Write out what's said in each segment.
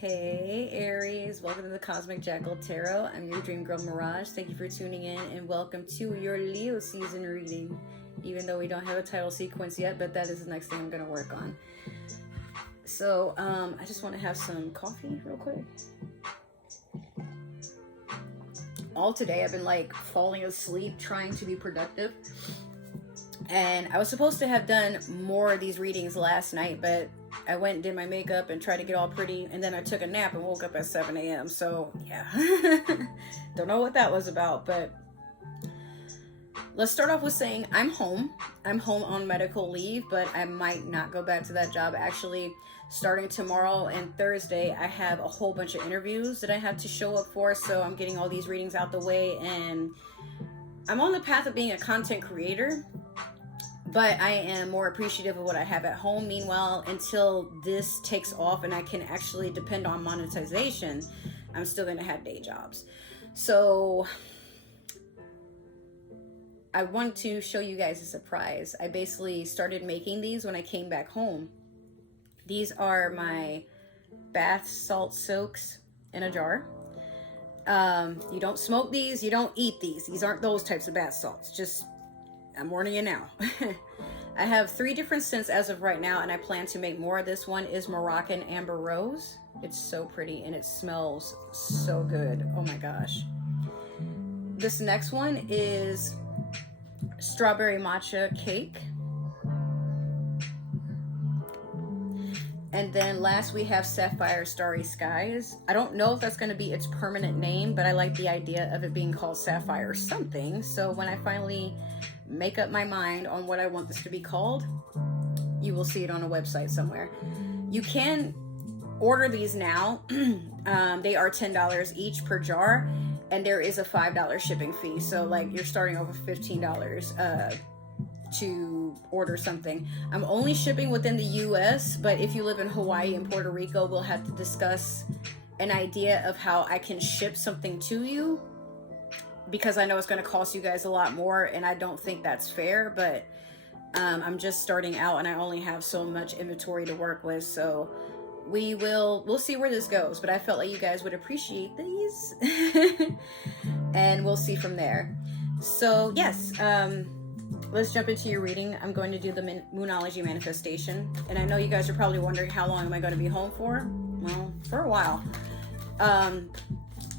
Hey Aries, welcome to the Cosmic Jackal Tarot. I'm your dream girl Mirage. Thank you for tuning in and welcome to your Leo season reading. Even though we don't have a title sequence yet, but that is the next thing I'm going to work on. So I just want to have some coffee real quick. All today I've been like falling asleep trying to be productive. And I was supposed to have done more of these readings last night, but I went and did my makeup and tried to get all pretty, and then I took a nap and woke up at 7 a.m. So yeah, don't know what that was about, but let's start off with saying I'm home. I'm home on medical leave, but I might not go back to that job. Actually, starting tomorrow and Thursday, I have a whole bunch of interviews that I have to show up for, so I'm getting all these readings out the way, and I'm on the path of being a content creator. But I am more appreciative of what I have at home. Meanwhile, until this takes off and I can actually depend on monetization, I'm still going to have day jobs. So I want to show you guys a surprise. I basically started making these when I came back home. These are my bath salt soaks in a jar. You don't smoke these. You don't eat these. These aren't those types of bath salts. Just I'm warning you now. I have 3 different scents as of right now, and I plan to make more. This one is Moroccan Amber Rose. It's so pretty, and it smells so good. Oh my gosh. This next one is Strawberry Matcha Cake. And then last we have Sapphire Starry Skies. I don't know if that's going to be its permanent name, but I like the idea of it being called Sapphire something. So when I finally make up my mind on what I want this to be called, you will see it on a website somewhere. You can order these now. They are $10 each per jar, and there is a $5 shipping fee. So like you're starting over $15 to order something. I'm only shipping within the US, but if you live in Hawaii and Puerto Rico, we'll have to discuss an idea of how I can ship something to you, because I know it's going to cost you guys a lot more, and I don't think that's fair. But I'm just starting out and I only have so much inventory to work with, so we'll see where this goes. But I felt like you guys would appreciate these and we'll see from there. So yes, let's jump into your reading. I'm going to do the Moonology manifestation, and I know you guys are probably wondering how long am I going to be home for. Well, for a while.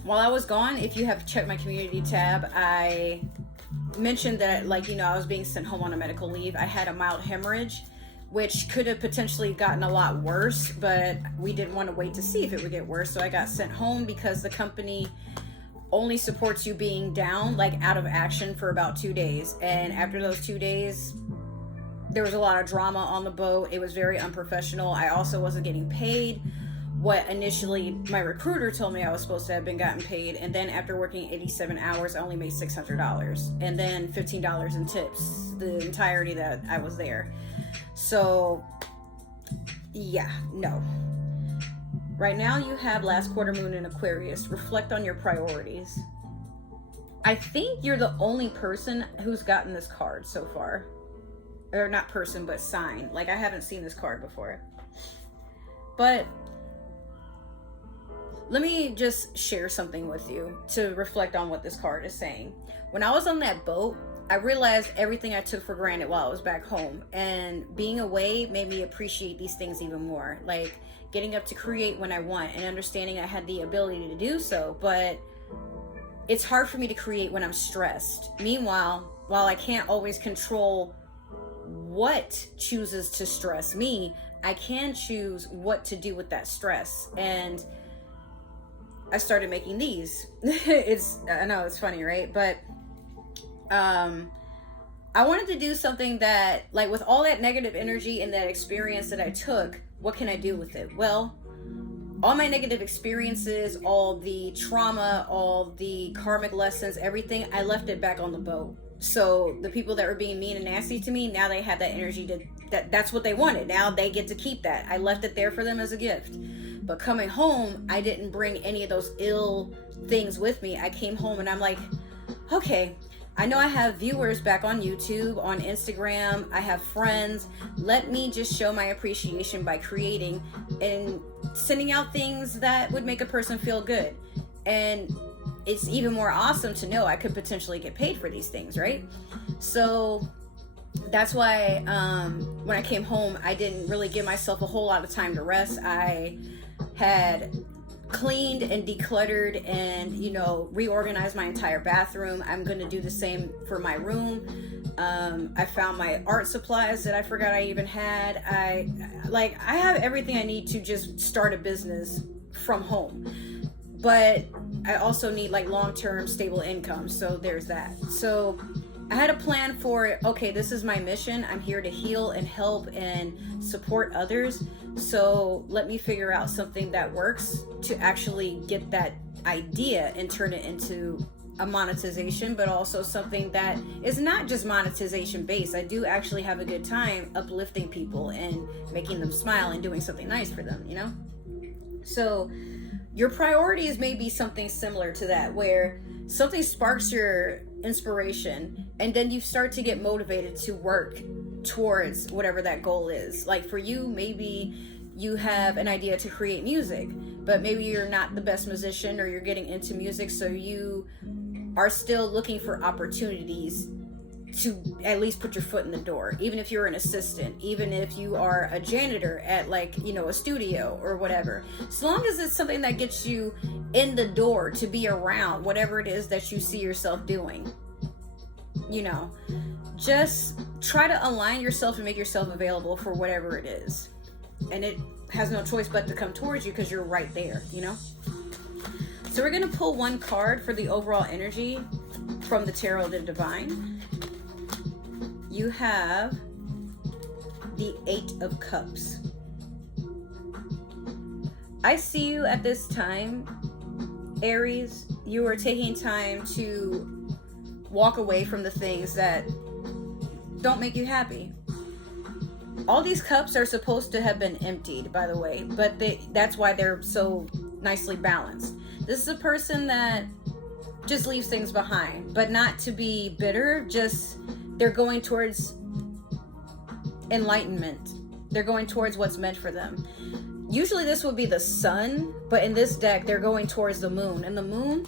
While I was gone, if you have checked my community tab, I mentioned that, like, you know, I was being sent home on a medical leave. I had a mild hemorrhage, which could have potentially gotten a lot worse, but we didn't want to wait to see if it would get worse. So I got sent home because the company only supports you being down, like out of action, for about 2 days. And after those 2 days, there was a lot of drama on the boat. It was very unprofessional. I also wasn't getting paid what initially my recruiter told me I was supposed to have been gotten paid. And then after working 87 hours, I only made $600, and then $15 in tips the entirety that I was there. So yeah, no. Right now you have last quarter moon in Aquarius. Reflect on your priorities. I think you're the only person who's gotten this card so far. Or not person, but sign. Like, I haven't seen this card before. But let me just share something with you to reflect on what this card is saying. When I was on that boat, I realized everything I took for granted while I was back home. And being away made me appreciate these things even more. Like getting up to create when I want and understanding I had the ability to do so. But it's hard for me to create when I'm stressed. Meanwhile, while I can't always control what chooses to stress me, I can choose what to do with that stress. And I started making these. I know it's funny, right? But I wanted to do something that, like, with all that negative energy and that experience that I took, what can I do with it? Well, all my negative experiences, all the trauma, all the karmic lessons, everything, I left it back on the boat. So the people that were being mean and nasty to me, now they have that energy that's what they wanted. Now they get to keep that. I left it there for them as a gift. But coming home, I didn't bring any of those ill things with me. I came home and I'm like, okay, I know I have viewers back on YouTube, on Instagram, I have friends. Let me just show my appreciation by creating and sending out things that would make a person feel good. And it's even more awesome to know I could potentially get paid for these things, right? So that's why when I came home, I didn't really give myself a whole lot of time to rest. I had cleaned and decluttered and, you know, reorganized my entire bathroom. I'm going to do the same for my room. I found my art supplies that I forgot I even had. I have everything I need to just start a business from home. But I also need like long-term stable income. So there's that. So I had a plan for, okay, this is my mission. I'm here to heal and help and support others. So let me figure out something that works to actually get that idea and turn it into a monetization, but also something that is not just monetization based. I do actually have a good time uplifting people and making them smile and doing something nice for them, you know? So your priorities may be something similar to that, where something sparks your inspiration and then you start to get motivated to work towards whatever that goal is. Like for you, maybe you have an idea to create music, but maybe you're not the best musician or you're getting into music, so you are still looking for opportunities to at least put your foot in the door, even if you're an assistant, even if you are a janitor at like, you know, a studio or whatever. As long as it's something that gets you in the door to be around whatever it is that you see yourself doing, you know, just try to align yourself and make yourself available for whatever it is. And it has no choice but to come towards you because you're right there, you know? So we're going to pull one card for the overall energy from the Tarot of the Divine. You have the Eight of Cups. I see you at this time, Aries. You are taking time to walk away from the things that don't make you happy. All these cups are supposed to have been emptied, by the way, but that's why they're so nicely balanced. This is a person that just leaves things behind, but not to be bitter, just they're going towards enlightenment. They're going towards what's meant for them. Usually this would be the sun, but in this deck, they're going towards the moon. And the moon,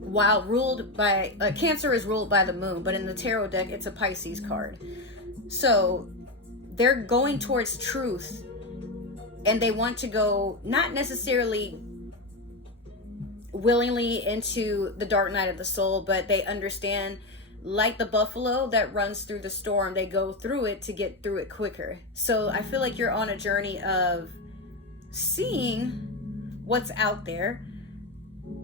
while ruled by, Cancer is ruled by the moon, but in the tarot deck, it's a Pisces card. So they're going towards truth, and they want to go not necessarily willingly into the dark night of the soul, but they understand, like the buffalo that runs through the storm, they go through it to get through it quicker. So I feel like you're on a journey of seeing what's out there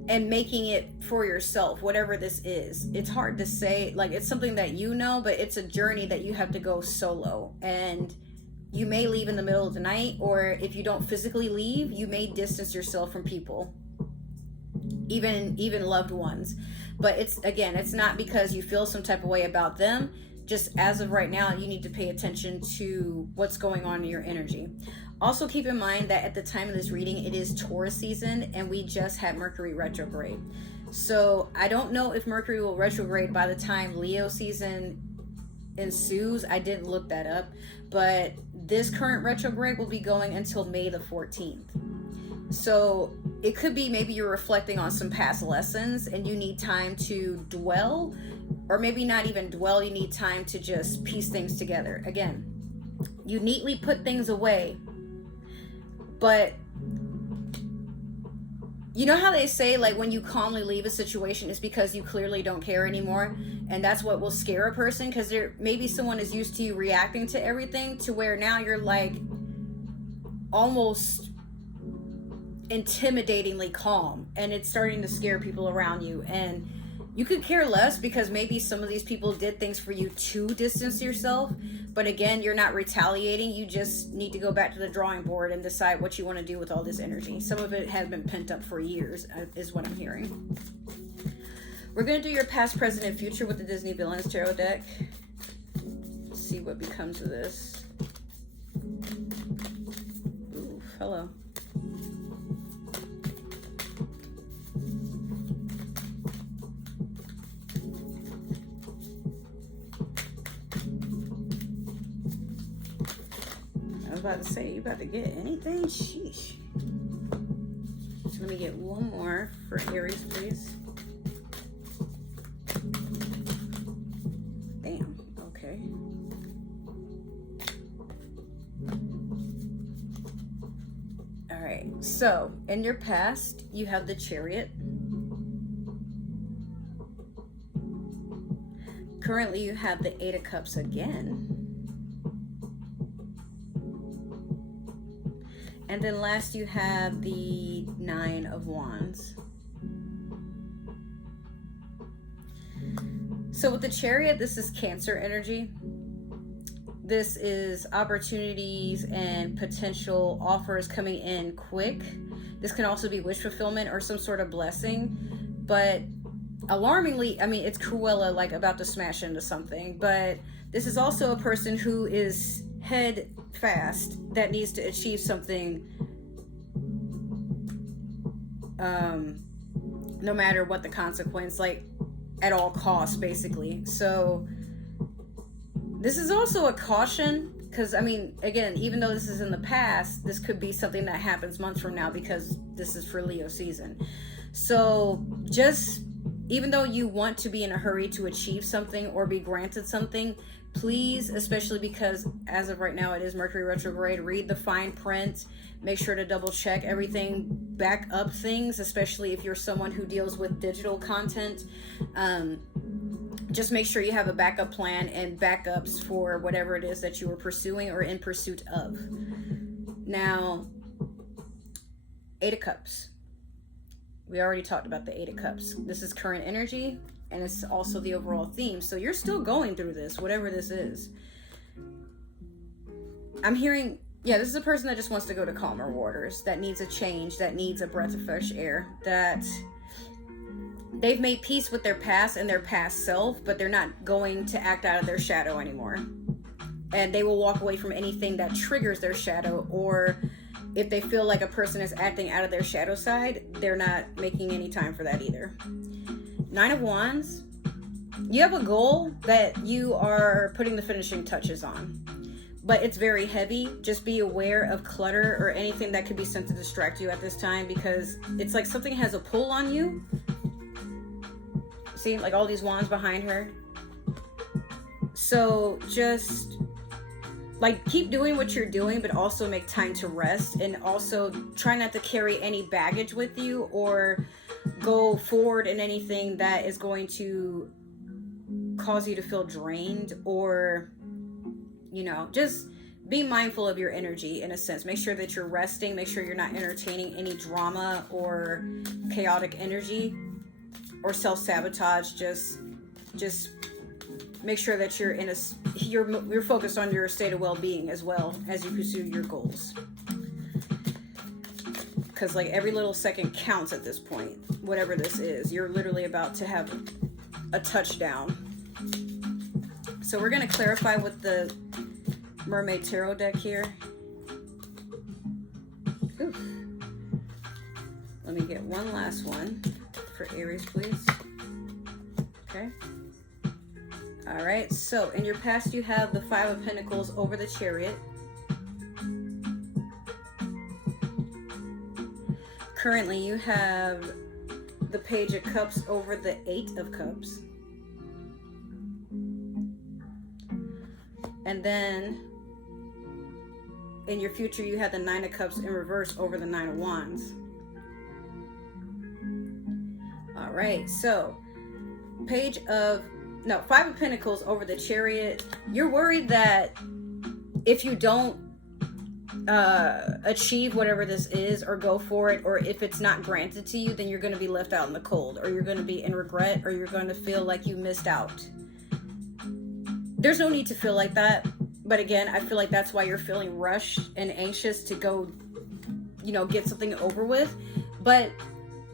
and making it for yourself, whatever this is. It's hard to say, like it's something that you know, but it's a journey that you have to go solo. And you may leave in the middle of the night, or if you don't physically leave, you may distance yourself from people, even loved ones. But it's not because you feel some type of way about them. Just as of right now, you need to pay attention to what's going on in your energy. Also keep in mind that at the time of this reading, it is Taurus season, and we just had Mercury retrograde. So I don't know if Mercury will retrograde by the time Leo season ensues. I didn't look that up, but this current retrograde will be going until May the 14th. So it could be maybe you're reflecting on some past lessons and you need time to dwell, or maybe not even dwell, you need time to just piece things together. Again, you neatly put things away, but you know how they say, like, when you calmly leave a situation, it's because you clearly don't care anymore. And that's what will scare a person, because maybe someone is used to you reacting to everything to where now you're like almost intimidatingly calm, and it's starting to scare people around you. And you could care less because maybe some of these people did things for you to distance yourself. But again, you're not retaliating. You just need to go back to the drawing board and decide what you want to do with all this energy. Some of it has been pent up for years, is what I'm hearing. We're going to do your past, present, and future with the Disney Villains Tarot deck. Let's see what becomes of this. Ooh, hello. was about to say, you about to get anything? Sheesh. So let me get one more for Aries, please. Damn, okay. All right, so in your past, you have the Chariot. Currently, you have the Eight of Cups again. And then last, you have the Nine of Wands. So with the Chariot, this is Cancer energy. This is opportunities and potential offers coming in quick. This can also be wish fulfillment or some sort of blessing. But alarmingly, I mean, it's Cruella, like about to smash into something. But this is also a person who is head fast that needs to achieve something, no matter what the consequence, like at all costs, basically. So this is also a caution, because I mean, again, even though this is in the past, this could be something that happens months from now, because this is for Leo season. So just, even though you want to be in a hurry to achieve something or be granted something, please, especially because as of right now it is Mercury retrograde, read the fine print. Make sure to double check everything, back up things, especially if you're someone who deals with digital content. Just make sure you have a backup plan and backups for whatever it is that you are pursuing or in pursuit of. Now, Eight of Cups. We already talked about the Eight of Cups. This is current energy, and it's also the overall theme. So you're still going through this, whatever this is. I'm hearing, yeah, this is a person that just wants to go to calmer waters, that needs a change, that needs a breath of fresh air, that they've made peace with their past and their past self, but they're not going to act out of their shadow anymore. And they will walk away from anything that triggers their shadow, or if they feel like a person is acting out of their shadow side, they're not making any time for that either. Nine of Wands, you have a goal that you are putting the finishing touches on, but it's very heavy. Just be aware of clutter or anything that could be sent to distract you at this time, because it's like something has a pull on you. See, like all these wands behind her. So just like keep doing what you're doing, but also make time to rest, and also try not to carry any baggage with you or go forward in anything that is going to cause you to feel drained, or, you know, just be mindful of your energy in a sense. Make sure that you're resting. Make sure you're not entertaining any drama or chaotic energy or self-sabotage. Just make sure that you're in you're focused on your state of well-being as well as you pursue your goals, because like every little second counts at this point. Whatever this is, you're literally about to have a touchdown. So we're going to clarify with the Mermaid Tarot deck here. Oof. Let me get one last one for Aries, please. Okay. All right, so in your past, you have the Five of Pentacles over the Chariot. Currently, you have the Page of Cups over the Eight of Cups. And then, in your future, you have the Nine of Cups in reverse over the Nine of Wands. All right, so Five of Pentacles over the Chariot. You're worried that if you don't achieve whatever this is or go for it, or if it's not granted to you, then you're going to be left out in the cold, or you're going to be in regret, or you're going to feel like you missed out. There's no need to feel like that. But again, I feel like that's why you're feeling rushed and anxious to go, you know, get something over with. But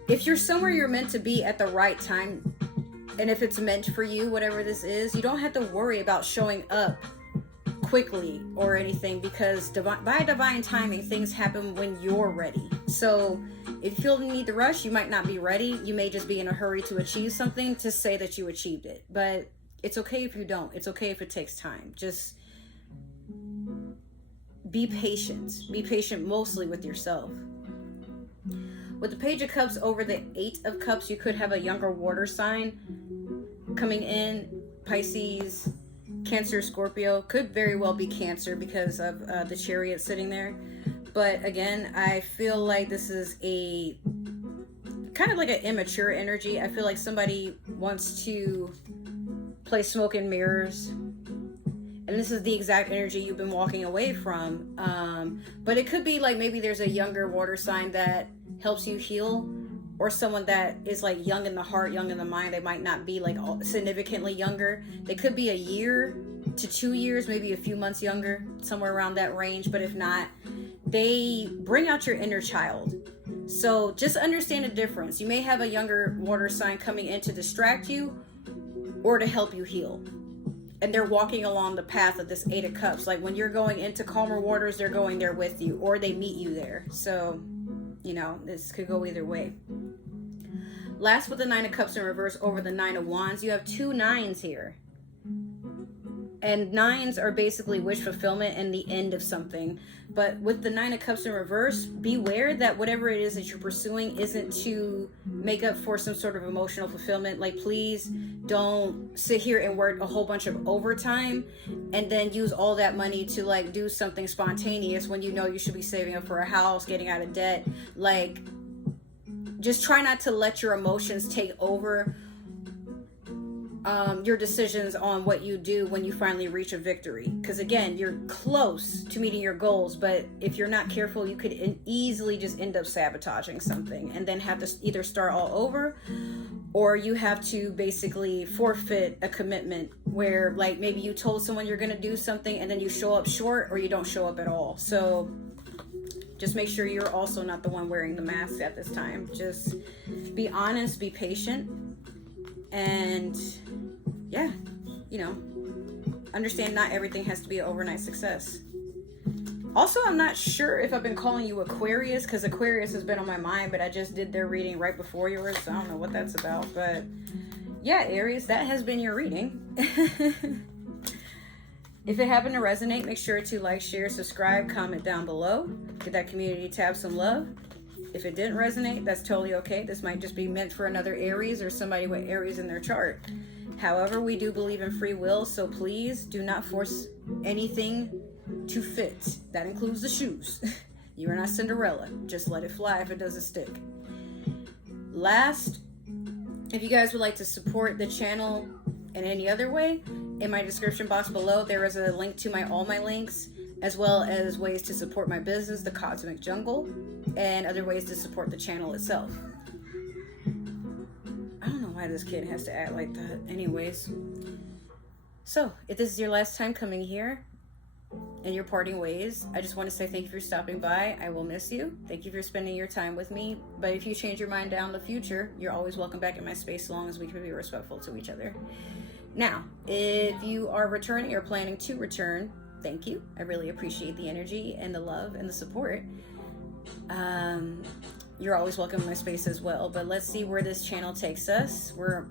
if you're somewhere you're meant to be at the right time, and if it's meant for you, whatever this is, you don't have to worry about showing up quickly or anything, because by divine timing, things happen when you're ready. So if you feel the need to rush, you might not be ready. You may just be in a hurry to achieve something to say that you achieved it. But it's okay if you don't. It's okay if it takes time. Just be patient. Be patient mostly with yourself. With the Page of Cups over the 8 of Cups, you could have a younger water sign coming in. Pisces, Cancer, Scorpio. Could very well be Cancer because of the Chariot sitting there. But again, I feel like this is a kind of like an immature energy. I feel like somebody wants to play smoke and mirrors. And this is the exact energy you've been walking away from. But it could be like maybe there's a younger water sign that helps you heal, or someone that is like young in the heart, young in the mind. They might not be like significantly younger. They could be a year to 2 years, maybe a few months younger, somewhere around that range. But if not, they bring out your inner child. So just understand the difference. You may have a younger water sign coming in to distract you or to help you heal. And they're walking along the path of this 8 of Cups. Like when you're going into calmer waters, they're going there with you, or they meet you there. So, you know, this could go either way. Last, with the 9 of Cups in reverse over the 9 of Wands, you have 2 9s here. And 9s are basically wish fulfillment and the end of something. But with the 9 of Cups in reverse, beware that whatever it is that you're pursuing isn't to make up for some sort of emotional fulfillment. Like, please don't sit here and work a whole bunch of overtime and then use all that money to like do something spontaneous when you know you should be saving up for a house, getting out of debt. Like, just try not to let your emotions take over your decisions on what you do when you finally reach a victory. Because again, you're close to meeting your goals, but if you're not careful, you could easily just end up sabotaging something and then have to either start all over, or you have to basically forfeit a commitment where like maybe you told someone you're going to do something and then you show up short, or you don't show up at all. So just make sure you're also not the one wearing the mask at this time. Just be honest, be patient, and yeah, you know, understand not everything has to be an overnight success. Also, I'm not sure if I've been calling you Aquarius, because Aquarius has been on my mind, but I just did their reading right before yours, so I don't know what that's about. But yeah, Aries, that has been your reading. If it happened to resonate, make sure to like, share, subscribe, comment down below. Give that community tab some love. If it didn't resonate, that's totally okay. This might just be meant for another Aries or somebody with Aries in their chart. However, we do believe in free will, so please do not force anything to fit. That includes the shoes. You are not Cinderella. Just let it fly if it doesn't stick. Last, if you guys would like to support the channel in any other way, in my description box below, there is a link to all my links, as well as ways to support my business, the Cosmic Jungle, and other ways to support the channel itself. I don't know why this kid has to act like that. Anyways, so if this is your last time coming here and you're parting ways, I just want to say thank you for stopping by. I will miss you. Thank you for spending your time with me. But if you change your mind down the future, you're always welcome back in my space, as long as we can be respectful to each other. Now, if you are returning or planning to return, thank you. I really appreciate the energy and the love and the support. You're always welcome in my space as well. But let's see where this channel takes us. We're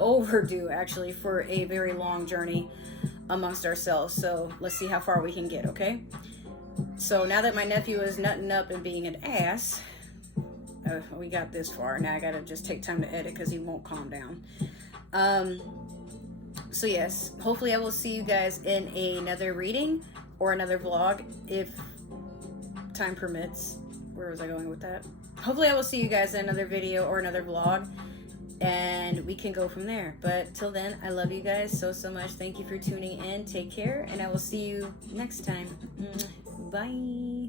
overdue actually for a very long journey amongst ourselves. So let's see how far we can get, okay? So now that my nephew is nutting up and being an ass, we got this far. Now I gotta just take time to edit because he won't calm down. So yes, hopefully I will see you guys in another reading or another vlog if time permits. Where was I going with that? Hopefully I will see you guys in another video or another vlog, and we can go from there. But till then, I love you guys so much. Thank you for tuning in. Take care, and I will see you next time. Bye.